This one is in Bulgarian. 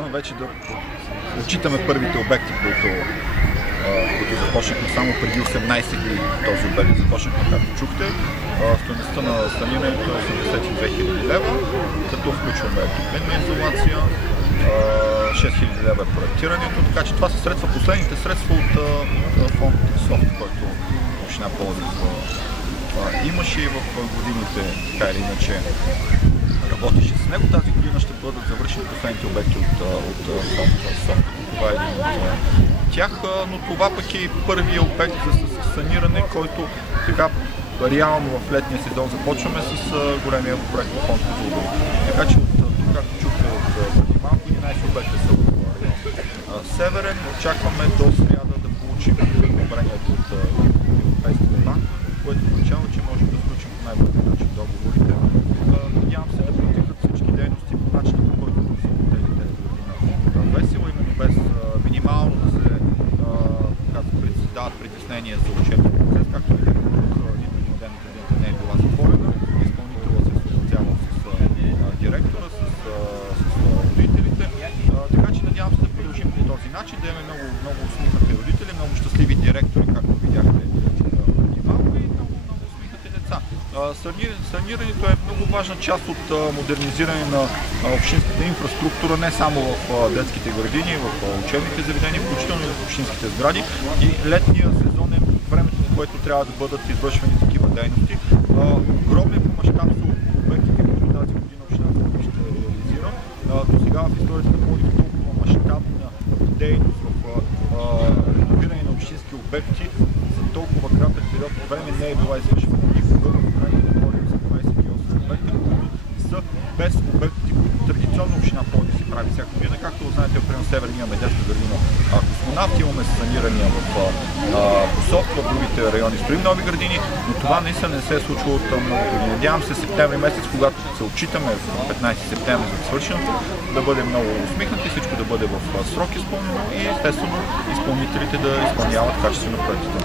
Вече да отчитаме първите обекти, които започнахме само преди 18 години. Този обект започнахме, както чухте. Стойността на санирането е 82 000 лева, като включваме топлинна изолация, 6 000 лева е проектирането, така че това са средства, последните средства от фонд СОФТ, който община Пловдив имаше и в годините, така или иначе работеше с него. Тази година ще бъдат завършени последните обекти от фонд СОФТ. Това е един от тях, но това пък е първият обект за саниране, който така реално в летния сезон започваме с големия проект на фонд Козлодуй. Така че от тук, както чухте преди малко, 11 обекта са в район Северен. Очакваме до сряда да получим одобрението от Европейската банка, което означава, че можем да сключим по най-бързи начин договорите. Надявам се да протекат всички дейности по начина, по който са тези година весело, именно без минимално да се дават притеснения за учебния процес, както видяхме, нито един ден годината не е била затворена. Изпълнителът се съобразява с директора, с родителите. Така че надявам се да продължим по този начин, да имаме много усмихнати родители, много щастливи директори, както видяхте преди малко, и много усмихнати деца. Санирането е много важна част от модернизиране на общинската инфраструктура, не само в детските градини, в учебните заведения, включително и в общинските сгради. И летния сезон е времето, в което трябва да бъдат извършвани такива дейности. Огромни по мащаб са обектите, които тази година общината ще реализира. До сега в историята на Пловдив толкова мащабна дейност в реновиране на общински обекти за толкова кратък период от време не е била извършвана никога. В крайна говорим за 28 обекта, които са без обектите, които традиционно община Пловдив си прави всяка година. Както знаете, в район Север имаме детска градина Космонавт, имаме санирания в Босов, в другите райони строим нови градини, но това наистина не се е случвало от много години. Надявам се септември месец, когато се отчитаме в 15 септември за свършеното, да бъдем много усмихнати, всичко да бъде в срок изпълнено и естествено изпълнителите да изпълняват качествено проектите.